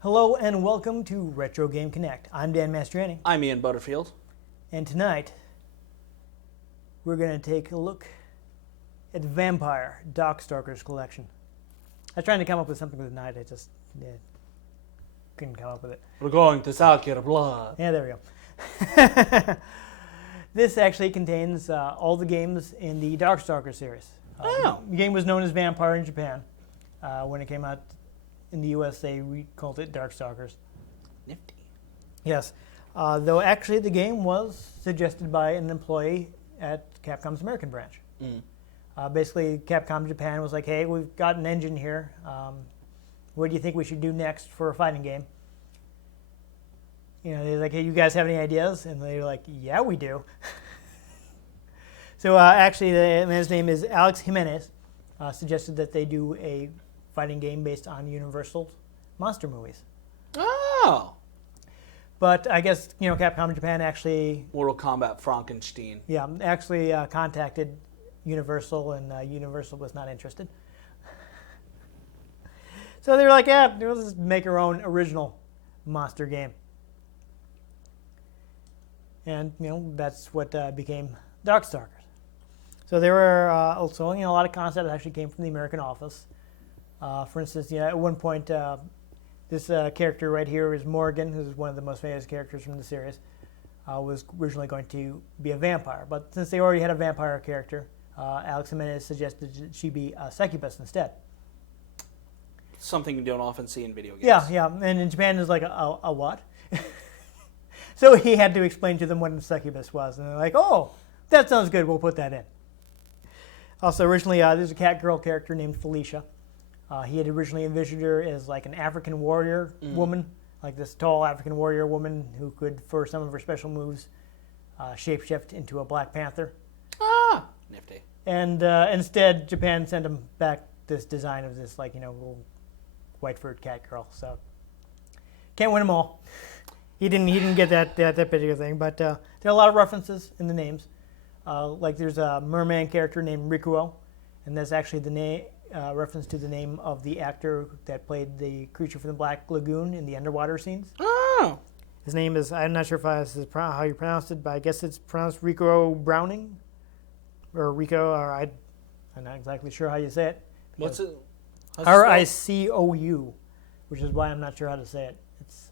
Hello and welcome to Retro Game Connect. I'm Dan Mastriani. I'm Ian Butterfield. And tonight, we're going to take a look at Vampire Darkstalkers collection. I was trying to come up with something for tonight, I just couldn't come up with it. We're going to suck your blood. Yeah, there we go. This actually contains all the games in the Darkstalkers series. The game was known as Vampire in Japan. When it came out in the US, we called it Darkstalkers. Nifty. Yes. Though actually the game was suggested by an employee at Capcom's American branch. Basically, Capcom Japan was like, hey, we've got an engine here. What do you think we should do next for a fighting game? You know, they're like, hey, you guys have any ideas? And they're like, yeah, we do. So actually, the man's name is Alex Jimenez, suggested that they do a fighting game based on Universal's monster movies. Oh. But I guess, you know, Capcom Japan actually... Mortal Kombat Frankenstein. Yeah, actually contacted Universal, and Universal was not interested. So they were like, yeah, let's just make our own original monster game. And, you know, that's what became Darkstalkers. So there were also, you know, a lot of concepts actually came from the American office. For instance, at one point, this character right here is Morgan, who's one of the most famous characters from the series, was originally going to be a vampire. But since they already had a vampire character, Alex Jimenez suggested that she be a succubus instead. Something you don't often see in video games. Yeah. And in Japan, it's like, a what? So he had to explain to them what a succubus was. And they're like, oh, that sounds good. We'll put that in. Also, originally, there's a Catgirl character named Felicia. He had originally envisioned her as like an African warrior woman, like this tall African warrior woman who could, for some of her special moves, shapeshift into a Black Panther. Ah, nifty. And instead, Japan sent him back this design of this, like, you know, little white-furred cat girl. So can't win them all. He didn't get that particular thing. But there are a lot of references in the names. Like there's a merman character named Rikuo, and that's actually the name. Reference to the name of the actor that played the creature from the Black Lagoon in the underwater scenes. Oh. His name is, I'm not sure if this is how you pronounce it, but I guess it's pronounced Rico Browning. Or Rico, or I'm not exactly sure how you say it. What's it? Ricou, which is why I'm not sure how to say it.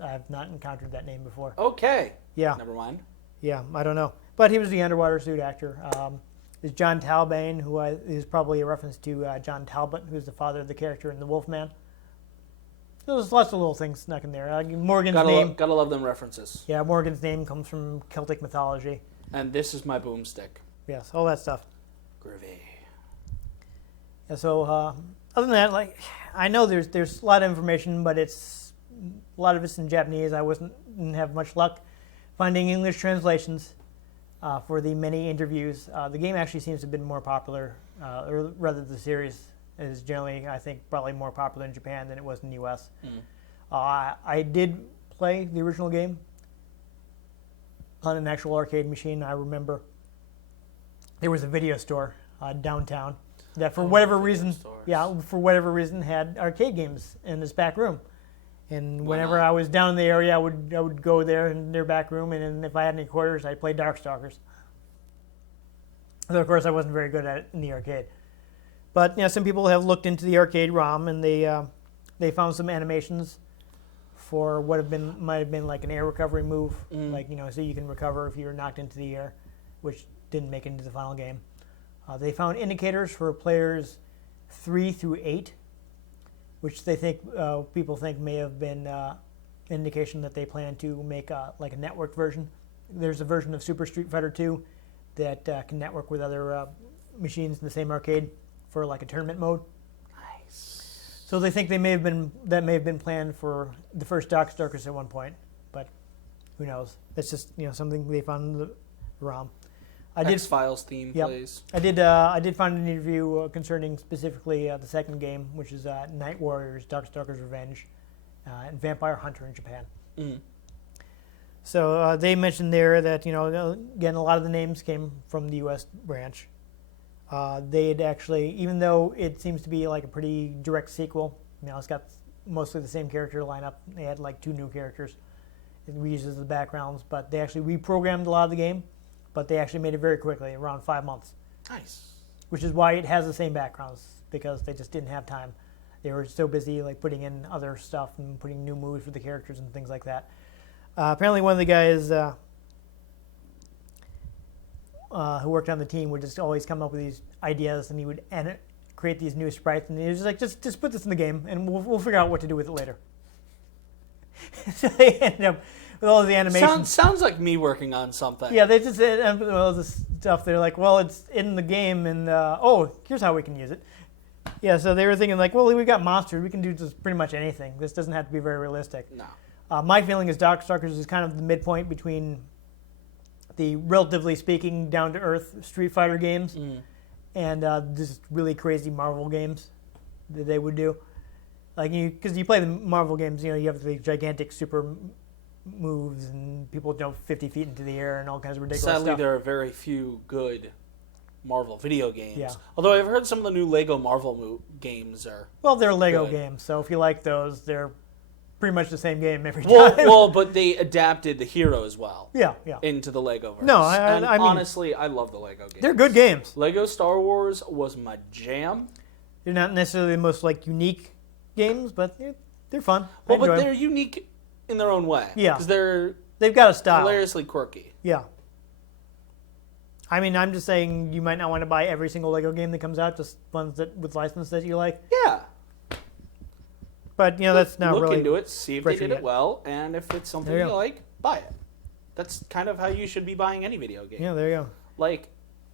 I've not encountered that name before. Okay. Yeah. Never mind. Yeah, I don't know. But he was the underwater suit actor. There's John Talbane, who is probably a reference to John Talbot, who's the father of the character in The Wolfman. There's lots of little things snuck in there. Morgan's name. Gotta love them references. Yeah, Morgan's name comes from Celtic mythology. And this is my boomstick. Yes, all that stuff. Groovy. Yeah, so other than that, like, I know there's a lot of information, but a lot of it's in Japanese. I didn't have much luck finding English translations. For the many interviews. The game actually seems to have been more popular, or rather the series is generally, I think, probably more popular in Japan than it was in the US. I did play the original game on an actual arcade machine. I remember there was a video store downtown that for whatever reason, had arcade games in this back room. And whenever I was down in the area, I would go there in their back room, and if I had any quarters, I'd play Darkstalkers. So of course, I wasn't very good at it in the arcade. But some people have looked into the arcade ROM, and they found some animations for what might have been like an air recovery move, like so you can recover if you're knocked into the air, which didn't make it into the final game. They found indicators for players 3 through 8. Which they think people think may have been indication that they plan to make like a networked version. There's a version of Super Street Fighter 2 that can network with other machines in the same arcade for like a tournament mode. Nice. So they think that may have been planned for the first Darkstalkers at one point, but who knows? That's just something they found in the ROM. X-Files theme plays. I did find an interview concerning specifically the second game, which is Night Warriors, Darkstalkers Revenge, and Vampire Hunter in Japan. So they mentioned there that, again, a lot of the names came from the U.S. branch. They had actually, even though it seems to be like a pretty direct sequel, it's got mostly the same character lineup. They had like 2 new characters it reuses the backgrounds, but they actually reprogrammed a lot of the game, but they actually made it very quickly, around 5 months. Nice. Which is why it has the same backgrounds, because they just didn't have time. They were so busy like putting in other stuff and putting new moves for the characters and things like that. Apparently one of the guys who worked on the team would just always come up with these ideas, and he would create these new sprites, and he was like, just put this in the game, and we'll figure out what to do with it later. So they ended up with all of the animations. Sounds like me working on something. Yeah, they just ended up with all this stuff. They're like, well, it's in the game, and here's how we can use it. Yeah, so they were thinking like, well, we got monsters. We can do just pretty much anything. This doesn't have to be very realistic. No. My feeling is Darkstalkers is kind of the midpoint between the, relatively speaking, down-to-earth Street Fighter games and just really crazy Marvel games that they would do. Like, because you play the Marvel games, you have the gigantic super moves and people jump 50 feet into the air and all kinds of ridiculous stuff. Sadly, there are very few good Marvel video games. Yeah. Although I've heard some of the new Lego Marvel games are. Well, they're Lego good. games, so if you like those, they're pretty much the same game every time. Well, but they adapted the hero as well. Yeah. Into the Lego verse. No, I mean, I mean, honestly, I love the Lego games. They're good games. Lego Star Wars was my jam. They're not necessarily the most unique games, but they're fun. Well, but they're unique in their own way. Yeah. Because they've got a style. Hilariously quirky. Yeah. I mean, I'm just saying you might not want to buy every single Lego game that comes out, just ones with license that you like. Yeah. But, that's not really... Look into it, see if they did it well, and if it's something you like, buy it. That's kind of how you should be buying any video game. Yeah, there you go.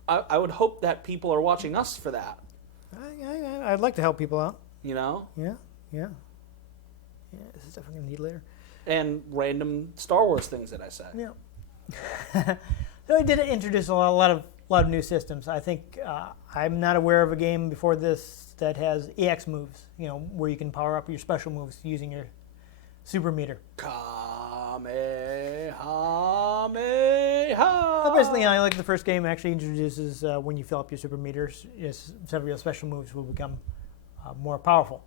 I would hope that people are watching us for that. I'd like to help people out. Yeah, this is stuff I'm going to need later. And random Star Wars things that I said. Yeah. So I did introduce a lot of new systems. I think I'm not aware of a game before this that has EX moves, where you can power up your special moves using your super meter. Kamehameha. So basically, like the first game actually introduces when you fill up your super meters, several special moves will become more powerful.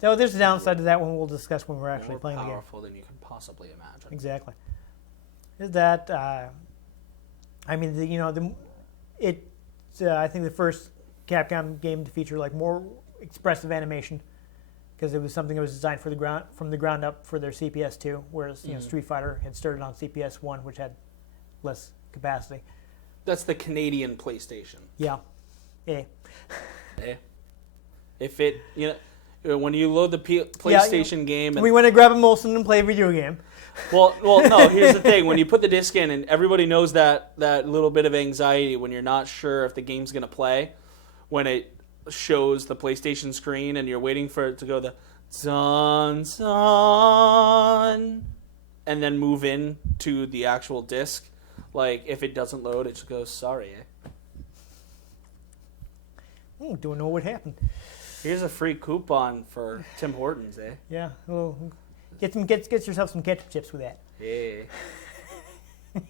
So there's a downside to that one we'll discuss when we're actually playing the game. More powerful than you can possibly imagine. Exactly. Is that I mean, I think the first Capcom game to feature more expressive animation, because it was something that was designed from the ground up for their CPS2, whereas Street Fighter had started on CPS1, which had less capacity. That's the Canadian PlayStation. Yeah. If it, when you load the PlayStation game, and we went to grab a Molson and play a video game. Well, no. Here's the thing: when you put the disc in, and everybody knows that little bit of anxiety when you're not sure if the game's gonna play, when it shows the PlayStation screen and you're waiting for it to go the dun dun, and then move in to the actual disc. If it doesn't load, it just goes sorry. Don't know what happened. Here's a free coupon for Tim Hortons, Yeah. Well, get yourself some ketchup chips with that. Yeah.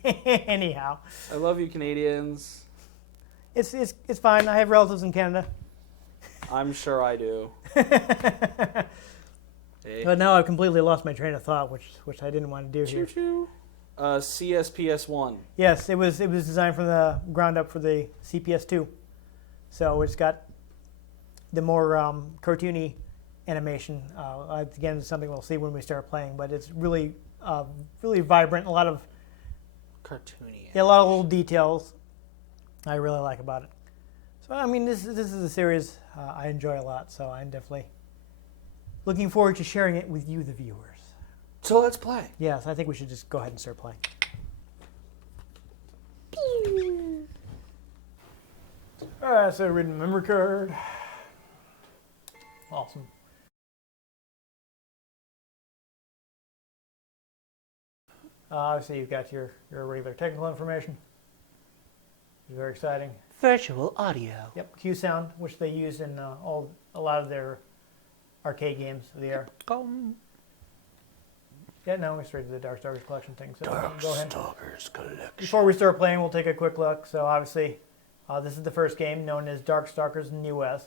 Anyhow. I love you, Canadians. It's fine. I have relatives in Canada. I'm sure I do. But now I've completely lost my train of thought, which I didn't want to do here. Choo-choo. CSPS1. Yes, it was designed from the ground up for the CPS2. So it's got the more cartoony animation. Again, it's something we'll see when we start playing, but it's really, really vibrant. A lot of cartoony. Yeah, a lot of little details I really like about it. So I mean, this is a series I enjoy a lot. So I'm definitely looking forward to sharing it with you, the viewers. So let's play. Yes, I think we should just go ahead and start playing. All right, so reading memory card. Awesome. Obviously, you've got your regular technical information. It's very exciting. Virtual audio. Yep, Q sound, which they use in a lot of their arcade games of the era. Yeah, now we're straight to the Darkstalkers collection thing. So go ahead. Darkstalkers collection. Before we start playing, we'll take a quick look. So obviously, this is the first game known as Darkstalkers in the U.S.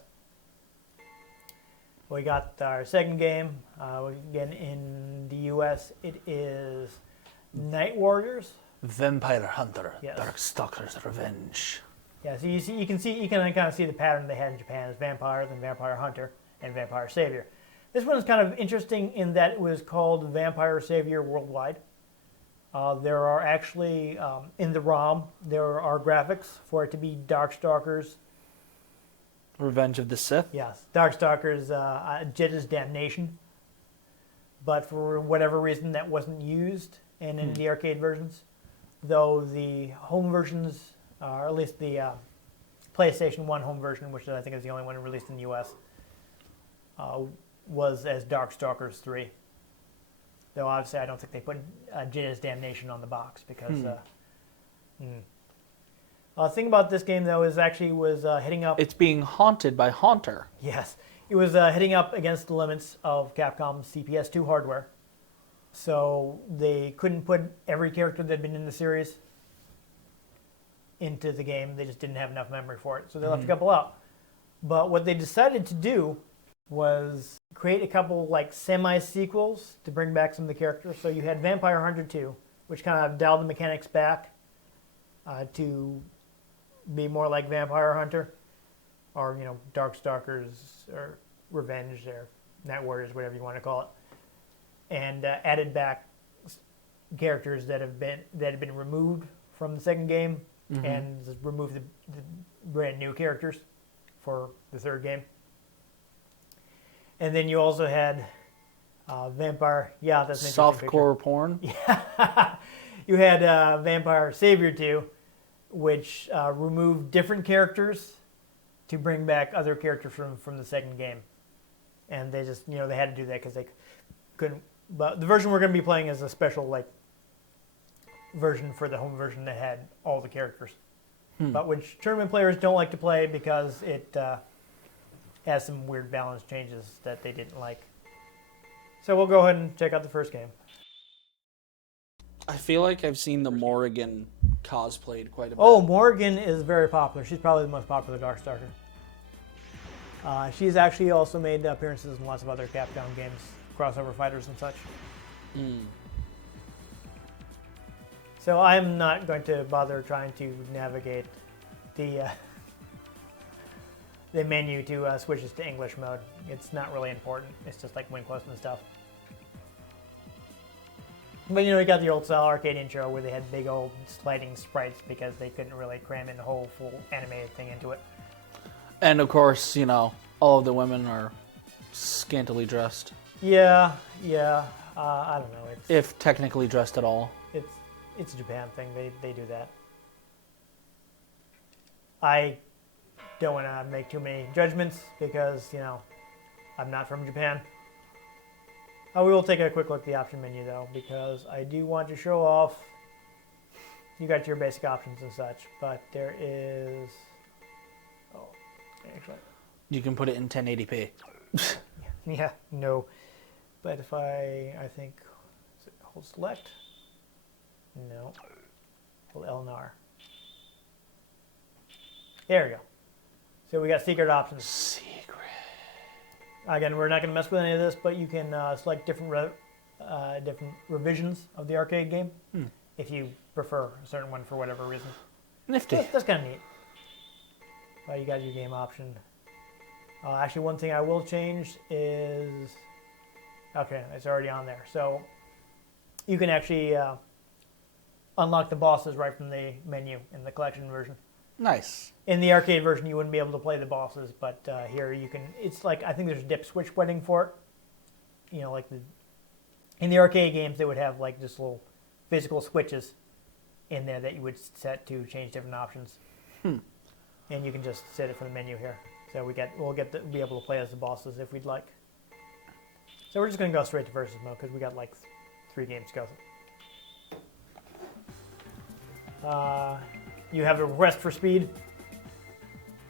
We got our second game. Again, in the U.S., it is Night Warriors. Vampire Hunter. Yes. Darkstalkers Revenge. Yeah, so you can kind of see the pattern they had in Japan as Vampire, then Vampire Hunter, and Vampire Savior. This one is kind of interesting in that it was called Vampire Savior Worldwide. There are actually, in the ROM, there are graphics for it to be Darkstalkers. Revenge of the Sith. Yes, Darkstalkers Jed's Damnation. But for whatever reason, that wasn't used in any of the arcade versions. Though the home versions, or at least the PlayStation 1 home version, which I think is the only one released in the US, was as Darkstalkers 3. Though obviously I don't think they put Jed's Damnation on the box because... The thing about this game, though, is actually was hitting up... It's being haunted by Haunter. Yes. It was hitting up against the limits of Capcom's PS2 hardware. So they couldn't put every character that had been in the series into the game. They just didn't have enough memory for it. So they left a couple out. But what they decided to do was create a couple like semi-sequels to bring back some of the characters. So you had Vampire Hunter 2, which kind of dialed the mechanics back to be more like Vampire Hunter, or Darkstalkers, or Revenge, or Night Warriors, whatever you want to call it, and added back characters that had been removed from the second game, and removed the brand new characters for the third game. And then you also had Vampire. Yeah, that's an interesting Softcore porn. Yeah, you had Vampire Savior 2. Which removed different characters to bring back other characters from the second game. And they just, they had to do that because they couldn't. But the version we're going to be playing is a special, version for the home version that had all the characters. But which tournament players don't like to play because it has some weird balance changes that they didn't like. So we'll go ahead and check out the first game. I feel like I've seen the Morrigan cosplayed quite a bit. Oh, Morrigan is very popular. She's probably the most popular Darkstalker. She's actually also made appearances in lots of other Capcom games, crossover fighters and such. So I'm not going to bother trying to navigate the menu to switch this to English mode. It's not really important. It's just like win close and stuff. But you got the old style arcade intro where they had big old sliding sprites because they couldn't really cram in the whole full animated thing into it. And of course, all of the women are scantily dressed. Yeah. I don't know. If technically dressed at all. It's a Japan thing. They do that. I don't want to make too many judgments because, I'm not from Japan. We will take a quick look at the option menu, though, because I do want to show off. You got your basic options and such, but there is... Oh, actually... You can put it in 1080p. Yeah, no. But if I think... Is it hold select? No. Hold L and R. There we go. So we got secret options. Secret. Again, we're not going to mess with any of this, but you can select different revisions of the arcade game if you prefer a certain one for whatever reason. Nifty. That's kind of neat. You got your game option. Actually, one thing I will change is... Okay, it's already on there. So you can actually unlock the bosses right from the menu in the collection version. Nice. In the arcade version, you wouldn't be able to play the bosses, but here you can. It's like I think there's a dip switch wedding for it. In the arcade games, they would have like just little physical switches in there that you would set to change different options. And you can just set it from the menu here. So we'll be able to play as the bosses if we'd like. So we're just going to go straight to versus mode because we got like 3 games to go. You have a rest for speed.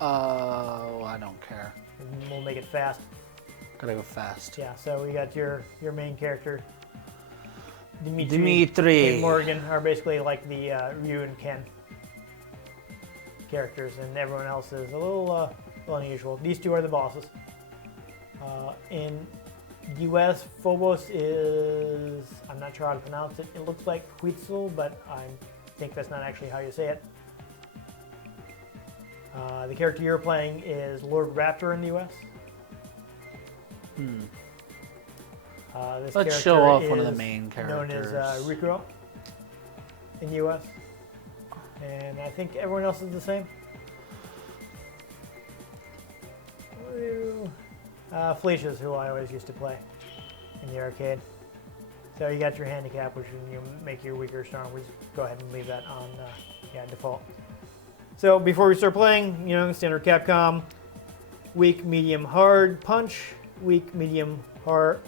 I don't care. We'll make it fast. Gotta go fast. Yeah, so we got your main character. Dimitri and Morgan are basically like the Ryu and Ken characters, and everyone else is a little unusual. These two are the bosses. In U.S., Phobos is, I'm not sure how to pronounce it. It looks like Huitzel, but I think that's not actually how you say it. The character you're playing is Lord Raptor in the U.S. This Let's show off one of the main known characters. as Rikuo in the U.S. And I think everyone else is the same. Felicia's who I always used to play in the arcade. So you got your handicap, which you make you weaker or strong. We just go ahead and leave that on default. So before we start playing, standard Capcom, weak, medium, hard punch, weak, medium, hard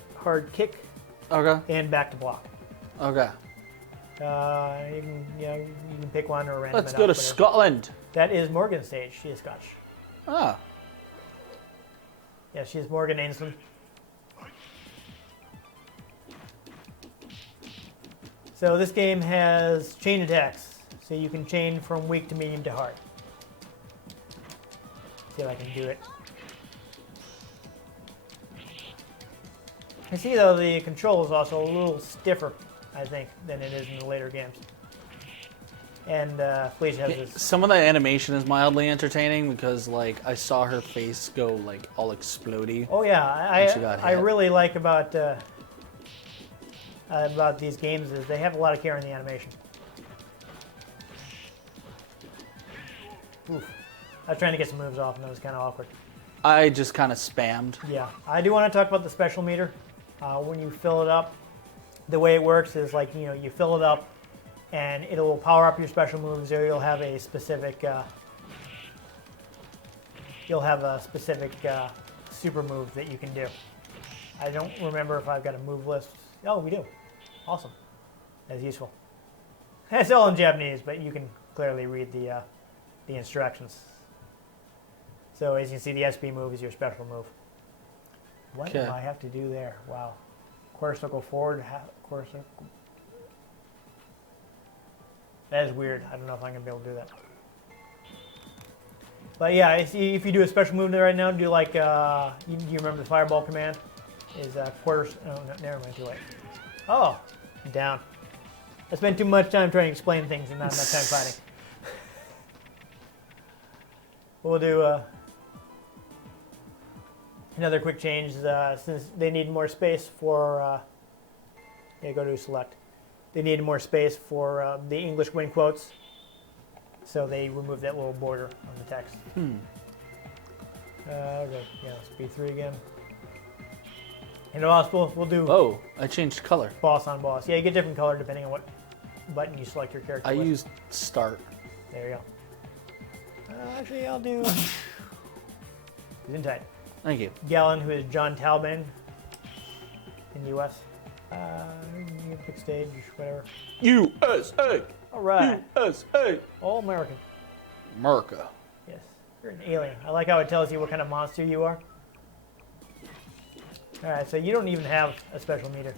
kick, Okay. and back to block. Okay. You can pick one or random. Let's go to Scotland. That is Morgan's stage. She is Scotch. Ah. Yeah, she is Morgan Ainsland. So this game has chain attacks. So you can chain from weak to medium to hard. See if I can do it. I see though the control is also a little stiffer, I think, than it is in the later games. And Felicia has this. Some of the animation is mildly entertaining because, like, I saw her face go like all explodey. Oh yeah, I hit. really like about these games is they have a lot of care in the animation. Oof. I was trying to get some moves off and it was kind of awkward. I just kind of spammed. Yeah, I do want to talk about the special meter. When you fill it up, the way it works is like, you fill it up and it will power up your special moves, or you'll have a specific super move that you can do. I don't remember if I've got a move list. Oh, we do. Awesome. That's useful. It's all in Japanese, but you can clearly read the instructions. So as you can see, the SB move is your special move. What do I have to do there? Wow. Quarter circle forward, quarter circle. That is weird. I don't know if I'm going to be able to do that. But yeah, if you do a special move right now, do like, do you remember the fireball command? Is quarter, oh, no, never mind, too late. Oh, down. I spent too much time trying to explain things and not enough time fighting. We'll do another quick change since they need more space for, go to select. They needed more space for the English win quotes, so they removed that little border on the text. Okay, yeah, let's be 3 again. And also, we'll do Oh, I changed color. boss on boss. Yeah, you get different color depending on what button you select your character I with. used start. There you go. Actually, I'll do Gesundheit. Thank you. Gallon, who is John Talbot in the U.S. You pick stage, whatever. USA. All right. USA. All American. America. Yes. You're an alien. I like how it tells you what kind of monster you are. All right, so you don't even have a special meter.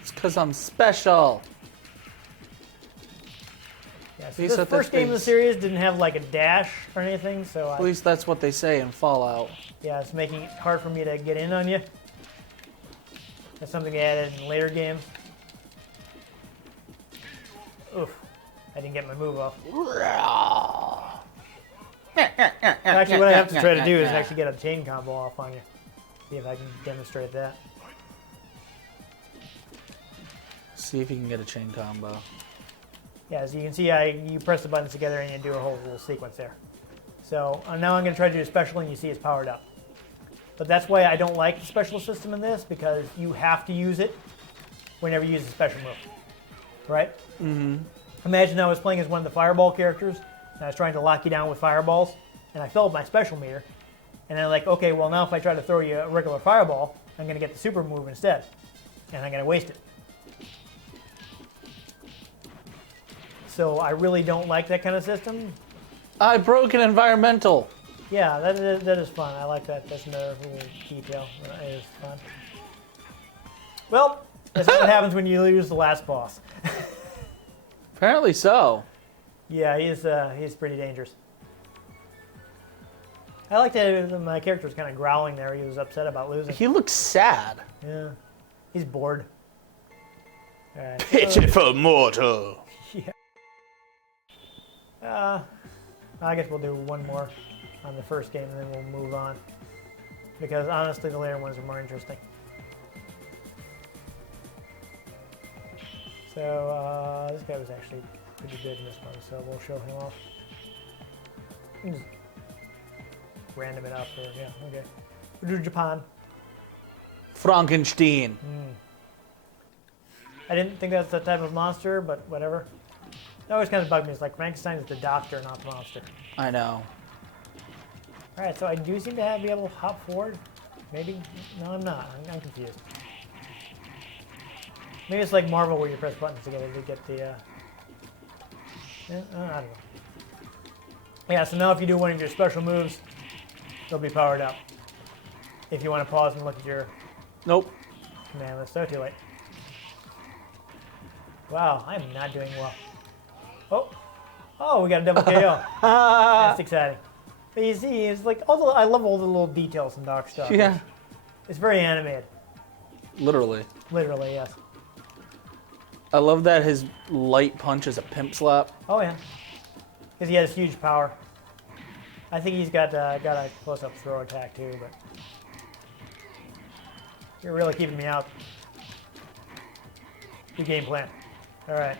It's because I'm special. Yeah, so Please this set first this game of the base. series didn't have like a dash or anything, so At least that's what they say in Fallout. yeah, it's making it hard for me to get in on you. That's something they added in later games. Oof, I didn't get my move off. Actually, what I have to try to do is actually get a chain combo off on you. See if I can demonstrate that. See if you can get a chain combo. Yeah, as you can see, you press the buttons together and you do a whole little sequence there. So now I'm going to try to do a special, and you see it's powered up. But that's why I don't like the special system in this, because you have to use it whenever you use a special move. Right? Mm-hmm. Imagine I was playing as one of the fireball characters, and I was trying to lock you down with fireballs, and I filled my special meter. And then like, okay, well now if I try to throw you a regular fireball, I'm going to get the super move instead. And I'm going to waste it. So I really don't like that kind of system. I broke an environmental. Yeah, that is fun. I like that. That's another little detail. It is fun. Well, that's what happens when you lose the last boss. Apparently so. Yeah, he's pretty dangerous. I like that my character was kind of growling there. He was upset about losing. He looks sad. Yeah, he's bored. All right. Pitiful mortal. Yeah. I guess we'll do one more on the first game, and then we'll move on. Because honestly, the later ones are more interesting. So this guy was actually pretty good in this one, so we'll show him off. Just random it up, or yeah, okay. We'll do Japan. Frankenstein. I didn't think that's the type of monster, but whatever. That always kind of bugged me. It's like Frankenstein is the doctor, not the monster. I know. All right, so I do seem to be able to hop forward. Maybe? No, I'm not. I'm confused. Maybe it's like Marvel where you press buttons together to get the... I don't know. Yeah, so now if you do one of your special moves, they'll be powered up. If you want to pause and look at your Nope. command list. So too late. Wow, I'm not doing well. Oh, we got a double KO. That's exciting. But you see, it's like I love all the little details in Darkstalkers. Yeah. It's very animated. Literally. Literally, yes. I love that his light punch is a pimp slap. Oh yeah, because he has huge power. I think he's got a close-up throw attack too, but you're really keeping me out. Good game plan. All right.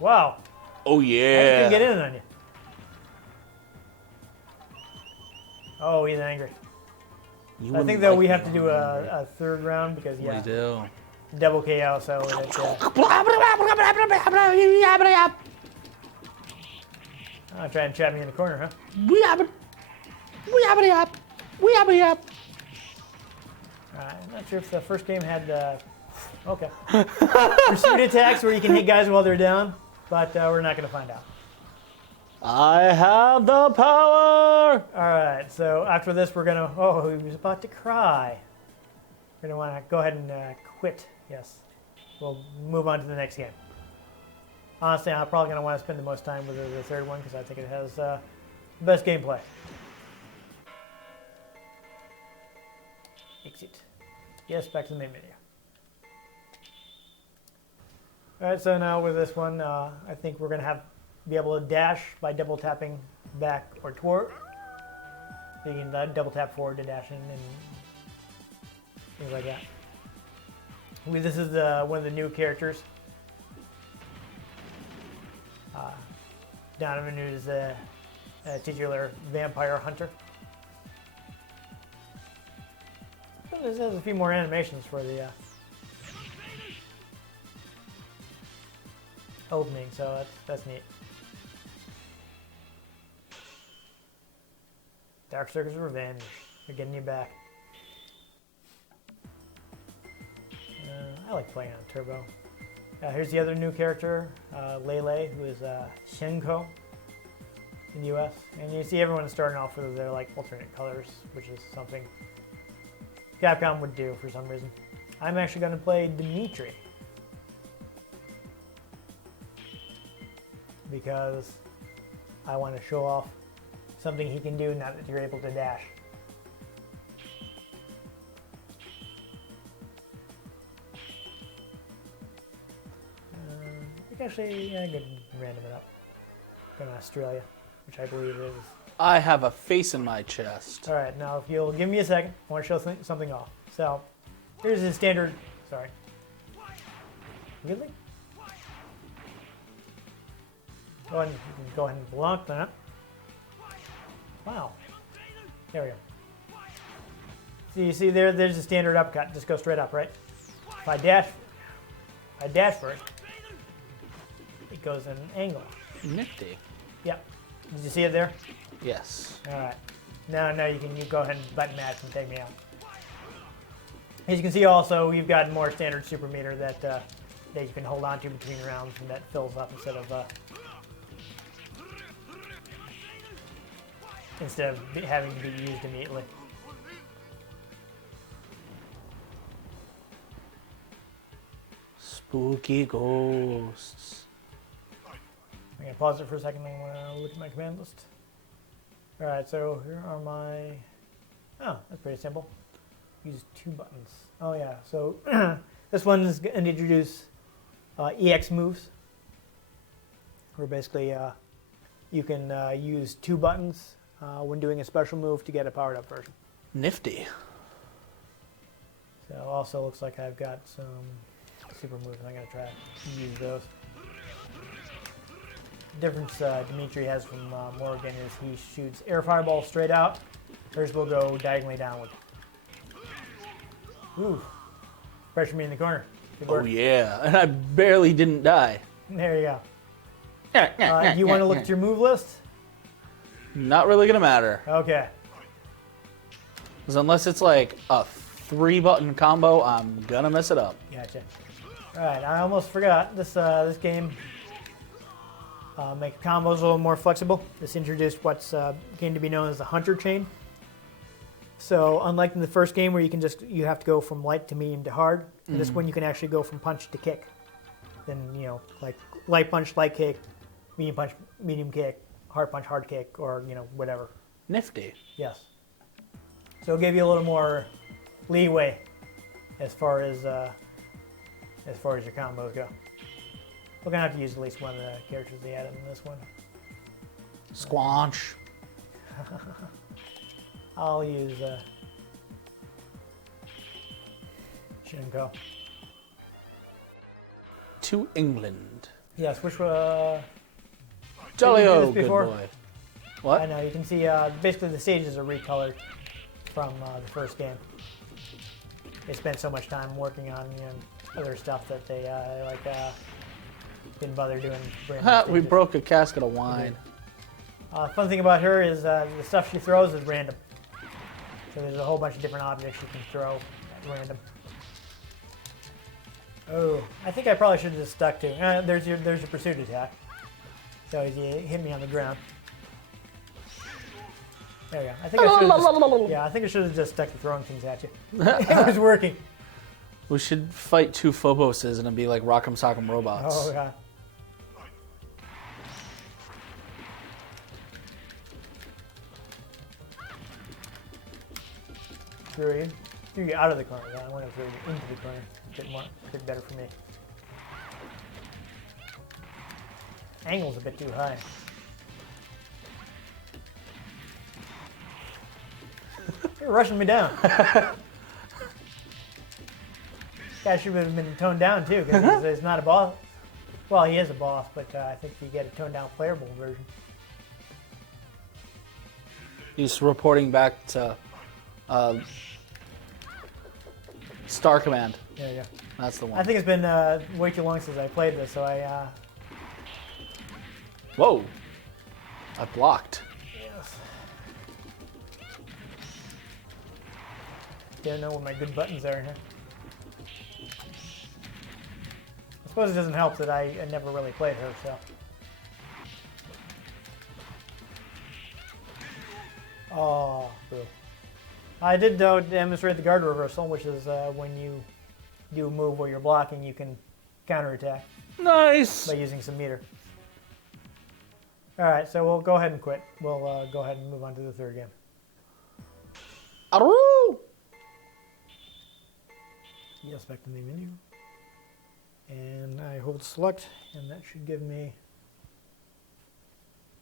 Wow. Oh I just yeah. didn't get in on you. Oh, he's angry. You I think wouldn't though like we me have to do on a third round because We yeah, do. double KO. So it's, try and trap me in the corner, huh? I'm not sure if the first game had okay pursuit attacks where you can hit guys while they're down, but we're not going to find out. I have the power. All right, so after this, we're gonna. Oh, he was about to cry. We're gonna want to go ahead and quit. Yes, we'll move on to the next game. Honestly, I'm probably gonna want to spend the most time with the third one because I think it has the best gameplay. Exit. Yes, back to the main menu. All right, so now with this one, I think we're gonna be able to dash by double tapping back or toward. You can double tap forward to dash in and things like that. This is one of the new characters. Donovan, who's a titular vampire hunter. There's a few more animations for the opening, so that's neat. Darkstalkers Revenge. They're getting you back. I like playing on Turbo. Here's the other new character, Lele, who is Shinko in the US. And you see everyone starting off with their like alternate colors, which is something Capcom would do for some reason. I'm actually going to play Dimitri. Because I want to show off something he can do now that you're able to dash. I think actually I could random it up. Go to Australia, which I believe is. I have a face in my chest. All right, now if you'll give me a second, I want to show something off. So here's the standard. Sorry. Really? Go ahead and block that. Wow. There we go. So you see there's a standard upcut. Just go straight up, right? If I dash first, it goes in an angle. Nifty. Yep. Did you see it there? Yes. All right. Now you can go ahead and button match and take me out. As you can see also, we've got more standard super meter that you can hold on to between rounds and that fills up instead of having to be used immediately. Spooky ghosts. I'm gonna pause it for a second and look at my command list. All right, so here are my. Oh, that's pretty simple. Use 2 buttons. Oh yeah, so this one is going to introduce EX moves, where basically you can use 2 buttons when doing a special move to get a powered up version. Nifty. So also looks like I've got some super moves. I'm going to try to use those. The difference Dimitri has from Morgan is he shoots air fireballs straight out. Hers will go diagonally downward. Ooh. Pressure me in the corner. Good work. Oh yeah, and I barely didn't die. There you go. Do you want to look at your move list? Not really gonna matter. Okay. Because unless it's like a 3-button combo, I'm gonna mess it up. Gotcha. Alright, I almost forgot. This game make combos a little more flexible. This introduced what's came to be known as the hunter chain. So unlike in the first game where you have to go from light to medium to hard, in this one you can actually go from punch to kick. Then, like light punch, light kick, medium punch, medium kick, hard punch, hard kick, or, whatever. Nifty. Yes. So it'll give you a little more leeway as far as your combos go. We're gonna have to use at least one of the characters they added in this one. Squanch. I'll use Shinko. To England. Yes, which Jolly did we do oh, this good before? boy. I What? know you can see basically the stages are recolored from the first game. They spent so much time working on other stuff that they didn't bother doing. brand new Ha, we stages. broke a casket of wine. Fun thing about her is the stuff she throws is random. So there's a whole bunch of different objects you can throw at random. Oh, I think I probably should have just stuck to. There's your pursuit attack. So you hit me on the ground. There you go. I think I should have just stuck to throwing things at you. It was working. We should fight 2 Phoboses and it'd be like Rock'em Sock'em Robots. Oh god. Threw you out of the corner. Yeah, I want to throw you into the corner. A bit better for me. Angle's a bit too high. You're rushing me down. Guy should have been toned down too, because he's not a boss. Well, he is a boss, but I think you get a toned down playable version. He's reporting back to Star Command. There you go. That's the one. I think it's been way too long since I played this, so I. Whoa! I blocked. Yes. Don't know what my good buttons are here. I suppose it doesn't help that I never really played her, so. Oh, boo. I did, though, demonstrate the guard reversal, which is when you do a move where you're blocking, you can counterattack Nice! by using some meter. Alright, so we'll go ahead and quit. We'll go ahead and move on to the third game. Aroo! Yes, back to the menu. And I hold select, and that should give me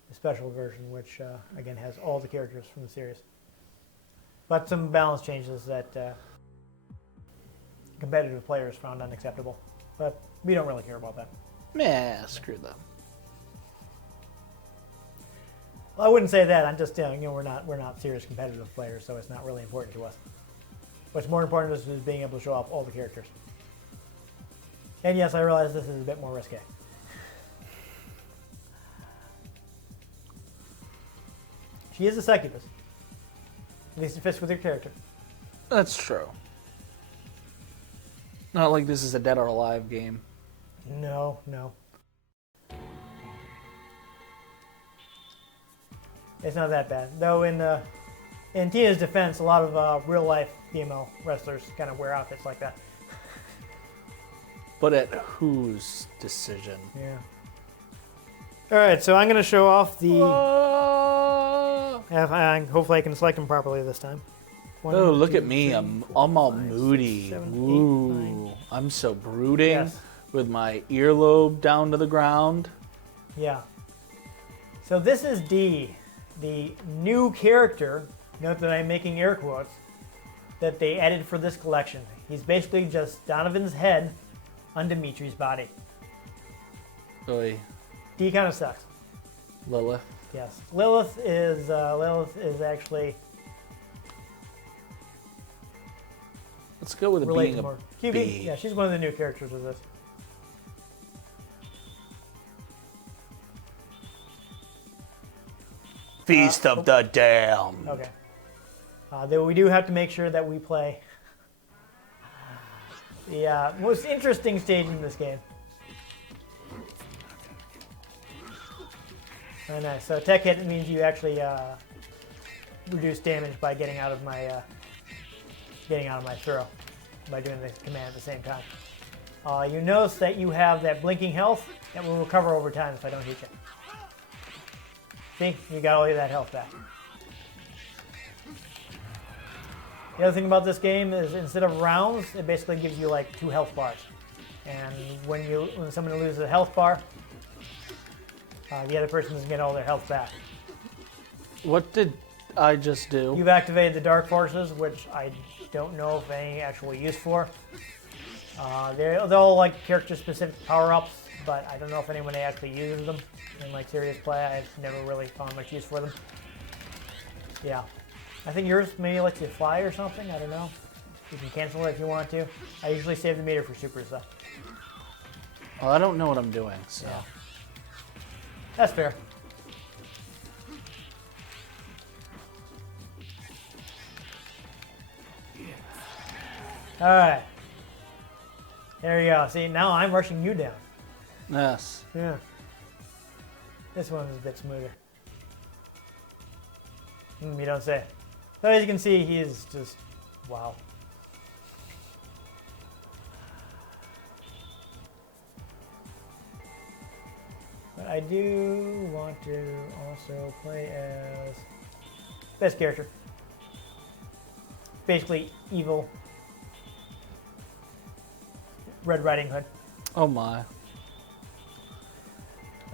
the special version, which again has all the characters from the series. But some balance changes that competitive players found unacceptable. But we don't really care about that. Yeah, screw them. Well, I wouldn't say that. I'm just we're not serious competitive players, so it's not really important to us. What's more important to us is being able to show off all the characters. And yes, I realize this is a bit more risque. She is a succubus. At least it fits with your character. That's true. Not like this is a Dead or Alive game. No. It's not that bad. Though in Tina's defense, a lot of real life female wrestlers kind of wear outfits like that. But at whose decision? Yeah. All right, so I'm going to show off the. Hopefully, I can select them properly this time. One, Oh, look two, at me. three, I'm four, all five, six, moody. 7, 8, Ooh, 9. I'm so brooding Yes. with my earlobe down to the ground. Yeah. So this is D, the new character. Note that I'm making air quotes. That they added for this collection. He's basically just Donovan's head on Dimitri's body. Oy, D kind of sucks. Lilith. Yes. Lilith is actually Let's go with it related being a more. QB. B. Yeah, she's one of the new characters of this. Feast of the Damned. Okay. Though we do have to make sure that we play the most interesting stage in this game. Oh, nice. So tech hit means you actually reduce damage by getting out of my throw by doing the command at the same time. You notice that you have that blinking health that will recover over time if I don't hit you. See, you got all of that health back. The other thing about this game is instead of rounds, it basically gives you like 2 health bars. And when someone loses a health bar, the other person doesn't get all their health back. What did I just do? You've activated the Dark Forces, which I don't know if any actual use for. They're all like character-specific power-ups, but I don't know if anyone actually uses them in like serious play. I've never really found much use for them. Yeah. I think yours maybe lets you fly or something. I don't know. You can cancel it if you want to. I usually save the meter for supers, though. Well, I don't know what I'm doing, so. Yeah. That's fair. All right. There you go. See, now I'm rushing you down. Yes. Yeah. This one is a bit smoother. You don't say. So as you can see, he is just, wow. But I do want to also play as best character. Basically evil Red Riding Hood. Oh my.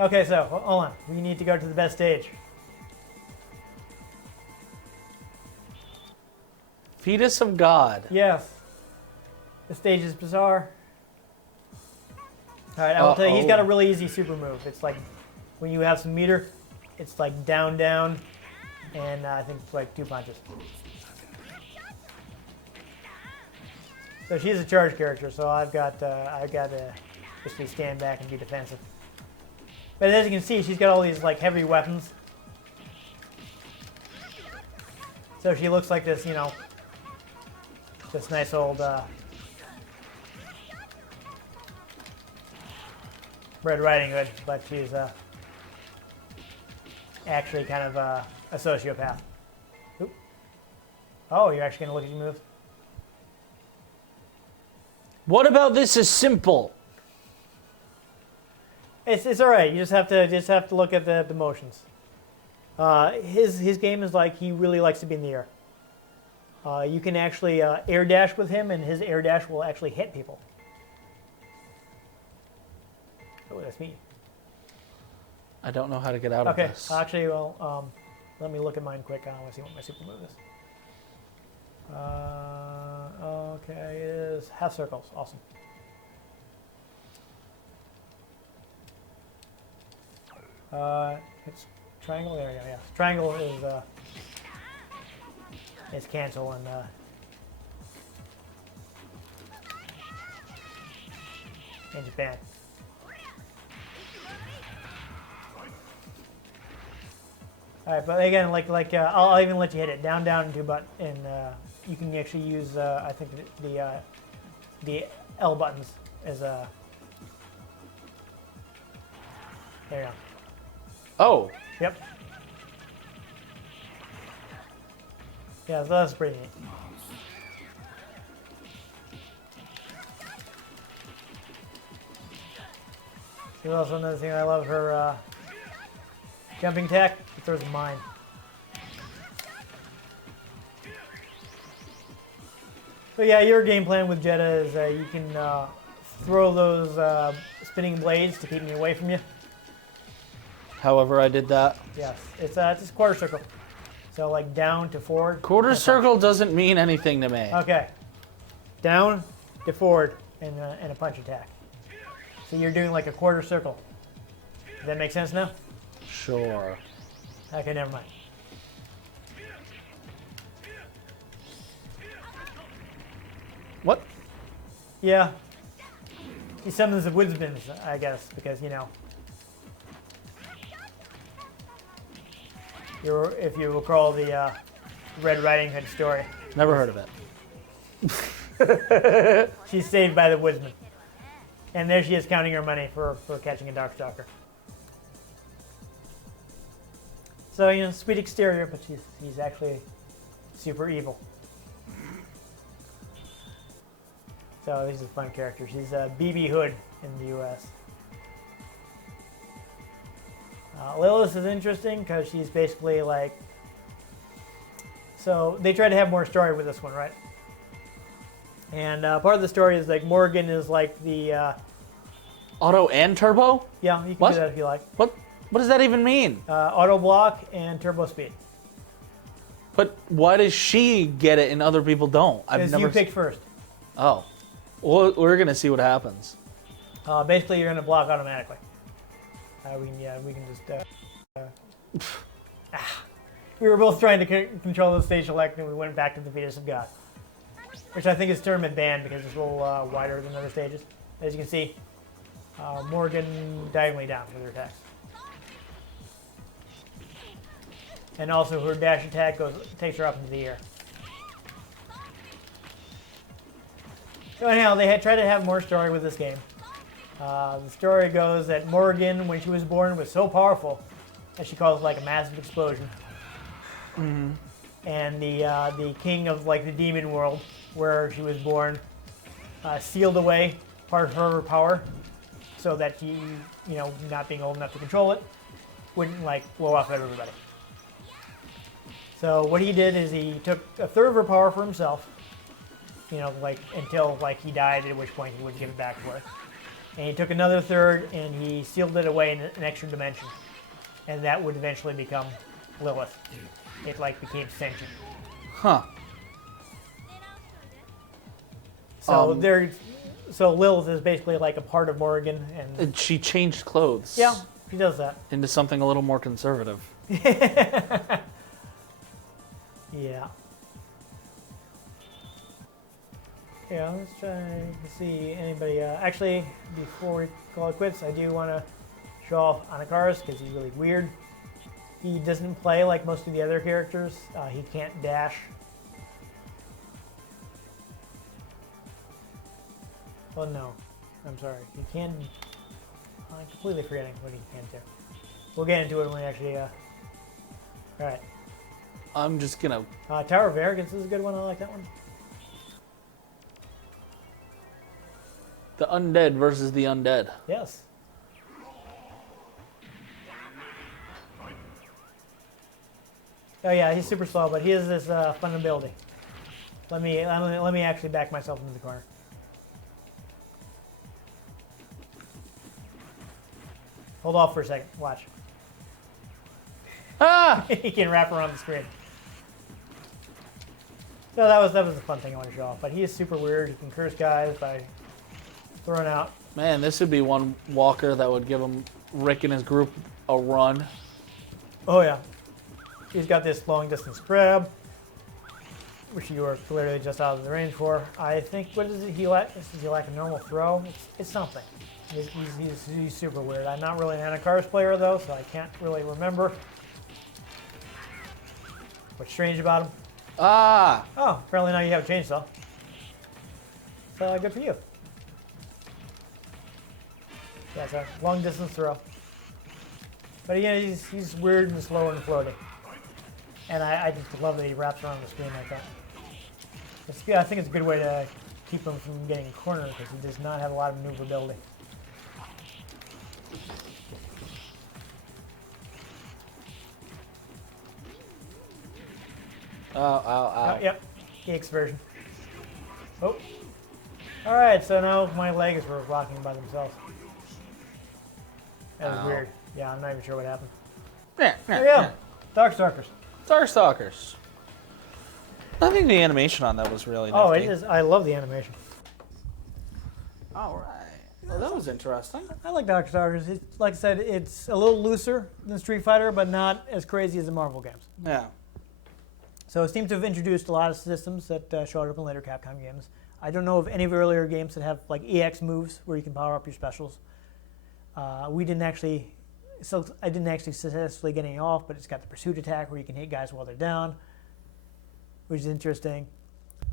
Okay, so hold on. We need to go to the best stage. Fetus of God. Yes. The stage is bizarre. Alright, I will tell you, he's got a really easy super move. It's like when you have some meter, it's like down, down, and I think like 2 punches. So she's a charge character, so I've got to basically stand back and be defensive. But as you can see, she's got all these like heavy weapons. So she looks like this, you know, this nice old Red Riding Hood, but she's actually kind of a sociopath. Oop. Oh, you're actually going to look at your moves? What about this is simple? It's all right. You just have to look at the motions. His game is like he really likes to be in the air. You can actually air dash with him, and his air dash will actually hit people. Oh, that's me. I don't know how to get out of Okay, this. actually, well, let me look at mine quick. I want to see what my super move is. Okay, it is half circles. Awesome. It's triangle. There you go. Yeah, triangle is cancel and in Japan. All right, but again, I'll even let you hit it down, down, and 2 button, and you can actually use I think the L buttons as a. There you go. Oh, Yep. Yeah, so that's pretty neat. There's also another thing I love, her jumping attack. She throws a mine. So yeah, your game plan with Jeddah is you can throw those spinning blades to keep me away from you. However, I did that. Yes, it's just a quarter circle. So like down to forward. Quarter circle doesn't mean anything to me. Okay. Down to forward and a punch attack. So you're doing like a quarter circle. Does that make sense now? Sure. Okay, never mind. What? Yeah. He summons the woodsmen, I guess, because, you know. If you recall the Red Riding Hood story. Never heard of it. She's saved by the woodsman. And there she is counting her money for catching a Darkstalker. So, you know, sweet exterior, but he's actually super evil. So he's a fun character. She's BB Hood in the US. Lilith is interesting because she's basically like... So they tried to have more story with this one, right? And part of the story is like Morgan is like the... Auto and turbo? Yeah, you can What? do that if you like. What does that even mean? Auto block and turbo speed. But why does she get it and other people don't? Because you picked first. Oh. Well, we're going to see what happens. Basically, you're going to block automatically. We can just... We were both trying to control the stage select, and we went back to the Fetus of God. Which I think is tournament banned because it's a little wider than other stages. As you can see, Morgan diagonally down with her attacks. And also her dash attack takes her up into the air. So anyhow, they had tried to have more story with this game. The story goes that Morgan, when she was born, was so powerful that she caused like a massive explosion. Mm-hmm. And the king of like the demon world, where she was born, sealed away part of her power, so that he, you know, not being old enough to control it, wouldn't like blow off everybody. So what he did is he took a third of her power for himself, you know, like until like he died, at which point he would give it back to her. And he took another third and he sealed it away in an extra dimension, and that would eventually become Lilith. It like became sentient. Huh. So so Lilith is basically like a part of Morgan, and She changed clothes. yeah, she does that. Into something a little more conservative. Yeah. Yeah, let's try to see anybody. Actually, before we call it quits, I do want to show off Anakaris because he's really weird. He doesn't play like most of the other characters. He can't dash. Oh no, I'm sorry. He can. I'm completely forgetting what he can do. We'll get into it when we actually. All right. I'm just gonna... Tower of Arrogance is a good one. I like that one. The undead versus the undead. Yes. Oh yeah, he's super slow, but he has this fun ability. Let me actually back myself into the corner. Hold off for a second. Watch. Ah! He can wrap around the screen. So that was a fun thing I want to show off. But he is super weird. He can curse guys by throwing out. Man, this would be one walker that would give Rick and his group a run. Oh yeah. He's got this long distance grab, which you are clearly just out of the range for. I think, what is it he lack? Does he lack a normal throw? It's something. He's super weird. I'm not really an Anakaris player though, so I can't really remember what's strange about him. Ah! Oh, apparently now you have a chainsaw. So good for you. Yeah, it's a long distance throw. But again, he's weird and slow and floating. And I just love that he wraps around the screen like that. I think it's a good way to keep him from getting cornered because he does not have a lot of maneuverability. Ow. Yep, EX version. Oh. All right, so now my legs were rocking by themselves. That was Ow. weird. Yeah, I'm not even sure what happened. Yeah. Oh, yeah. Darkstalkers. Darkstalkers. I think the animation on that was really Oh, nifty. it is. I love the animation. All right. Well, that was interesting. I like Darkstalkers. It's, like I said, it's a little looser than Street Fighter, but not as crazy as the Marvel games. Yeah. So it seems to have introduced a lot of systems that showed up in later Capcom games. I don't know of any of earlier games that have like EX moves where you can power up your specials. I didn't actually successfully get any off, but it's got the pursuit attack where you can hit guys while they're down, which is interesting.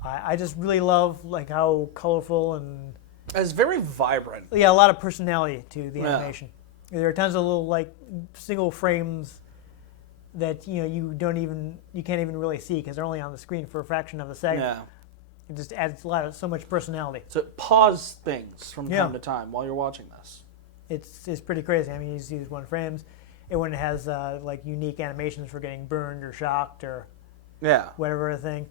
I just really love like how colorful and It's very vibrant. a lot of personality to the Yeah. animation. There are tons of little like single frames that you can't even really see because they're only on the screen for a fraction of a second. Yeah. It just adds so much personality. So pause things from Yeah. time to time while you're watching this. It's pretty crazy. I mean, you see these one frames, and when it has like unique animations for getting burned or shocked or Yeah. whatever thing.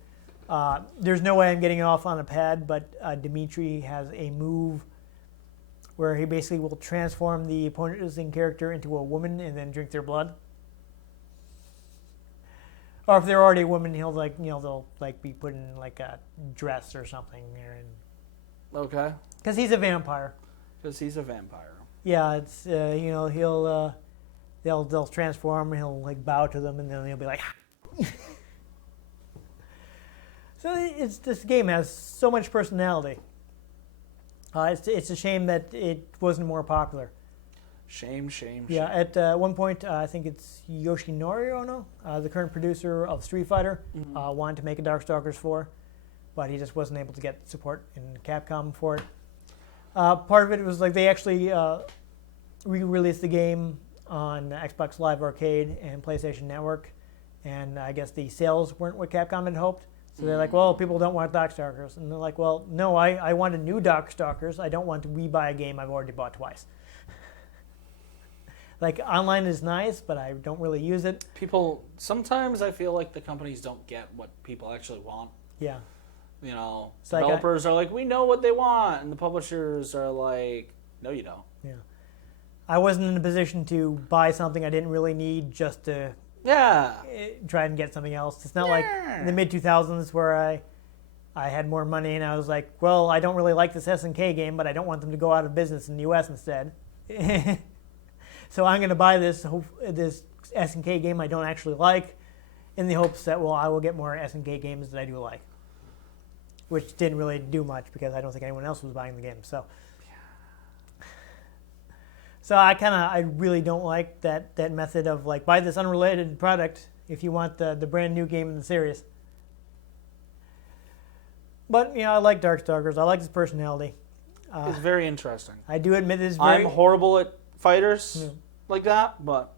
There's no way I'm getting it off on a pad, but Dimitri has a move where he basically will transform the opposing character into a woman and then drink their blood. Or if they're already a woman, he'll they'll like be put in like a dress or something, Okay. because he's a vampire. Because he's a vampire. Yeah, it's they'll transform. He'll like bow to them, and then he'll be like. So this game has so much personality. It's a shame that it wasn't more popular. Shame. Yeah, at one point, I think it's Yoshinori Ono, the current producer of Street Fighter, wanted to make a Darkstalkers 4, but he just wasn't able to get support in Capcom for it. Part of it was like they actually re-released the game on Xbox Live Arcade and PlayStation Network, and I guess the sales weren't what Capcom had hoped. So they're like, well, people don't want Darkstalkers. And they're like, well, no, I want a new Darkstalkers. I don't want to rebuy a game I've already bought twice. Like, online is nice, but I don't really use it. Sometimes I feel like the companies don't get what people actually want. Yeah. You know, It's like developers are like, we know what they want. And the publishers are like, no, you don't. Yeah. I wasn't in a position to buy something I didn't really need just to Yeah. try and get something else. It's not like in the mid-2000s where I had more money and I was like, well, I don't really like this SNK game, but I don't want them to go out of business in the U.S. instead. So I'm going to buy this SNK game I don't actually like in the hopes that, well, I will get more SNK games that I do like. Which didn't really do much because I don't think anyone else was buying the game. So I really don't like that method of like buy this unrelated product if you want the brand new game in the series. But I like Darkstalkers. I like his personality. It's very interesting. I do admit it's very. I'm horrible at fighters like that, but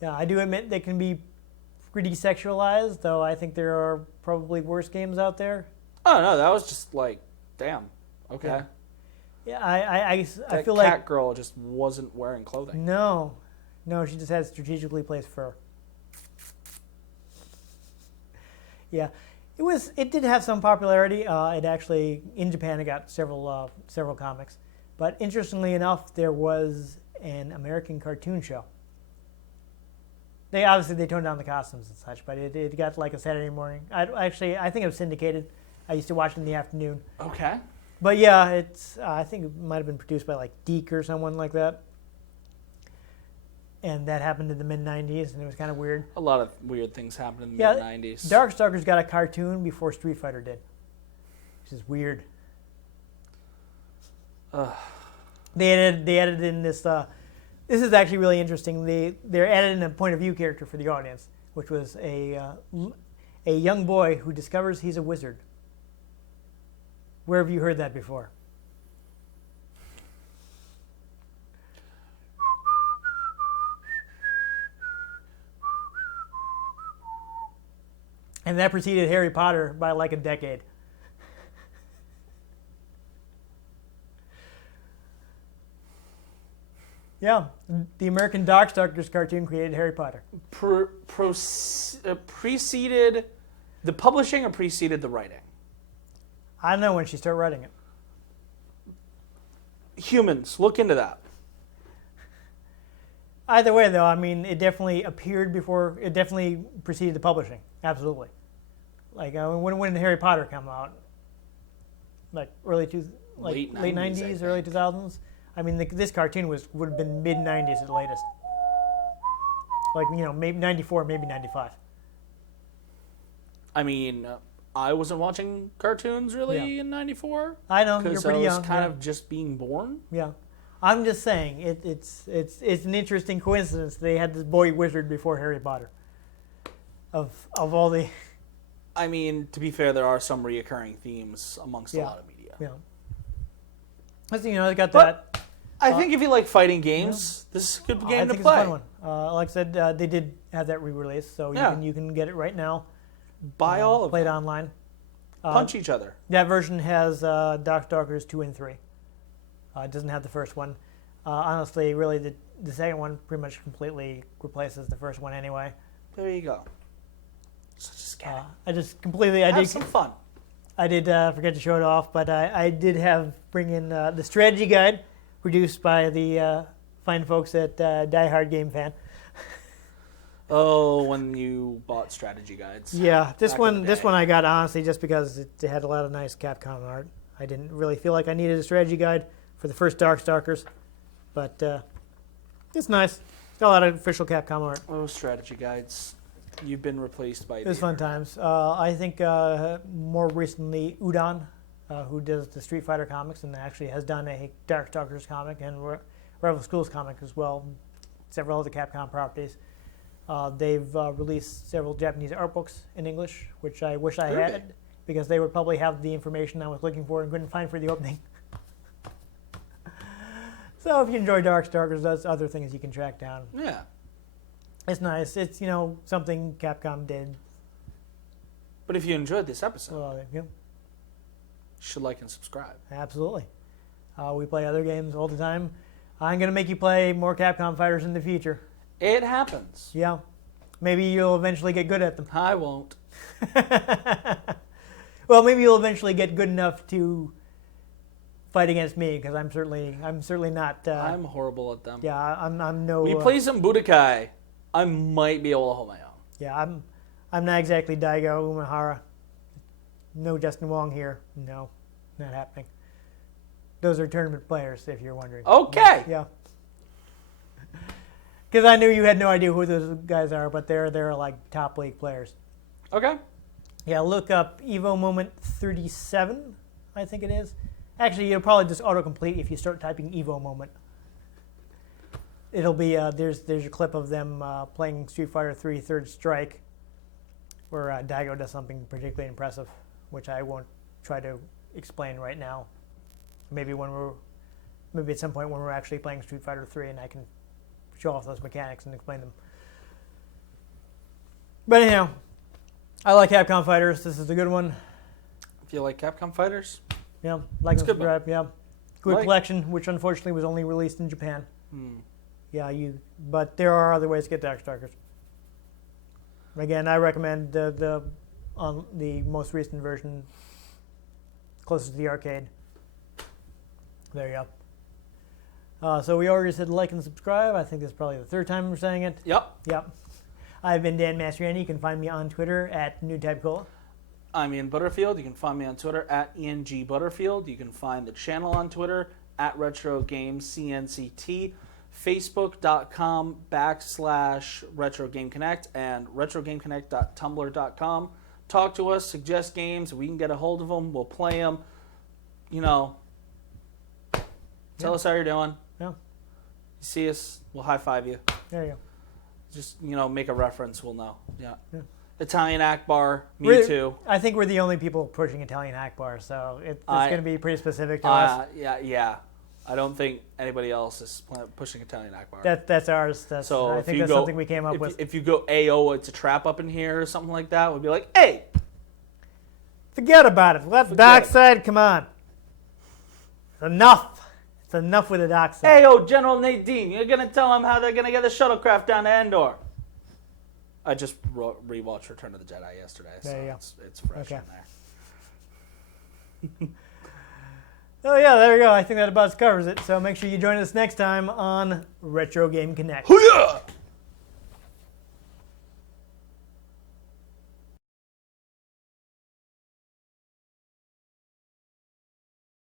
Yeah, I do admit they can be pretty sexualized, though I think there are probably worse games out there. oh no, that was just like, damn. Okay. Yeah, I That feel cat like girl just wasn't wearing clothing. no, she just had strategically placed fur. Yeah, it did have some popularity. It actually in Japan it got several comics, but interestingly enough, there was an American cartoon show. They toned down the costumes and such, but it got like a Saturday morning. I think it was syndicated. I used to watch it in the afternoon. Okay. But yeah, it's I think it might have been produced by like Deke or someone like that. And that happened in the mid-90s, and it was kind of weird. A lot of weird things happened in the Yeah, mid-90s. Darkstalkers got a cartoon before Street Fighter did, which is weird. They added in this. This is actually really interesting. They added in a point of view character for the audience, which was a young boy who discovers he's a wizard. Where have you heard that before? And that preceded Harry Potter by like a decade. Yeah, the American Darkstalkers cartoon created Harry Potter. Preceded the publishing or preceded the writing? I don't know when she started writing it. Humans, look into that. Either way, though, I mean, it definitely appeared before. It definitely preceded the publishing. Absolutely. Like when did Harry Potter come out? Like late 90s, early 2000s. I mean, this cartoon would have been mid 90s at the latest. Like maybe 94, maybe 95. I mean, I wasn't watching cartoons really in '94. I know you're because pretty I was young. kind of just being born. Yeah. I'm just saying it's an interesting coincidence they had this boy wizard before Harry Potter. Of all the. I mean, to be fair, there are some reoccurring themes amongst a lot of media. Yeah. They got But that. I think if you like fighting games, this is a good game I to think play. it's a fun one. Like I said, they did have that re-release, so you can get it right now. Buy all of Play it them. online. Punch each other. That version has Darkstalkers 2 and 3. It doesn't have the first one. Honestly, really, the second one pretty much completely replaces the first one anyway. There you go. So just get it. I just completely. Have some fun. I did forget to show it off, but I did bring in the strategy guide produced by the fine folks at Die Hard Game Fan. Oh, when you bought strategy guides. Yeah, this Back in the one day. I got honestly just because it had a lot of nice Capcom art. I didn't really feel like I needed a strategy guide for the first Darkstalkers, but it's nice. It's got a lot of official Capcom art. Oh, strategy guides. You've been replaced by. It was fun times. I think more recently Udon, who does the Street Fighter comics and actually has done a Darkstalkers comic and Rival Schools comic as well. Several other Capcom properties. They've released several Japanese art books in English, which I wish I had, because they would probably have the information I was looking for and couldn't find for the opening. So if you enjoy Darkstalkers, that's other things you can track down. Yeah. It's nice. It's something Capcom did. But if you enjoyed this episode, Well, you should like and subscribe. absolutely. We play other games all the time. I'm gonna make you play more Capcom fighters in the future. It happens. Yeah, maybe you'll eventually get good at them. I won't. Well, maybe you'll eventually get good enough to fight against me, because I'm certainly not. I'm horrible at them. Yeah, I'm no. We play some Budokai. I might be able to hold my own. Yeah, I'm not exactly Daigo Umehara. No Justin Wong here. No, not happening. Those are tournament players, if you're wondering. Okay. Yeah. Because I knew you had no idea who those guys are, but they're like top league players. Okay. Yeah, look up Evo Moment 37, I think it is. Actually, it'll probably just autocomplete if you start typing Evo Moment. It'll be there's a clip of them playing Street Fighter 3 Third Strike, where Daigo does something particularly impressive, which I won't try to explain right now. Maybe at some point when we're actually playing Street Fighter 3 and I can show off those mechanics and explain them. But anyhow, I like Capcom Fighters. This is a good one. If you like Capcom fighters, Yeah, like and good subscribe. Yeah, good Like. collection, which unfortunately was only released in Japan. hmm. Yeah, but there are other ways to get Darkstalkers. Again, I recommend the most recent version, closest to the arcade. There you go. So we already said like and subscribe. I think this is probably the third time we're saying it. Yep. Yep. I've been Dan Mastriani. You can find me on Twitter at NewTypeCola. I'm Ian Butterfield. You can find me on Twitter at ENG Butterfield. You can find the channel on Twitter at RetroGamesCNCT, Facebook.com/RetroGameConnect, and RetroGameConnect.tumblr.com. Talk to us, suggest games. We can get a hold of them. We'll play them. Tell us how you're doing. Yeah. You see us, we'll high five you. There you go. Just, make a reference, we'll know. Yeah. Yeah. Italian Akbar, me too. I think we're the only people pushing Italian hack bar, so it's going to be pretty specific to us. Yeah. I don't think anybody else is pushing Italian Akbar. That's ours. So I if think you that's go, something we came up with. If you go, "Ayo, it's a trap up in here" or something like that, we'd be like, "Hey, Forget about it. Let Forget Dark about Side come on. It's enough. It's enough with the dark side. Hey, yo, General Nadine, you're gonna tell them how they're gonna get the shuttlecraft down to Endor. I just rewatched Return of the Jedi yesterday, so There you go. it's fresh Okay. in there. Oh yeah, there we go. I think that about covers it. So make sure you join us next time on Retro Game Connect. Hoo-yah!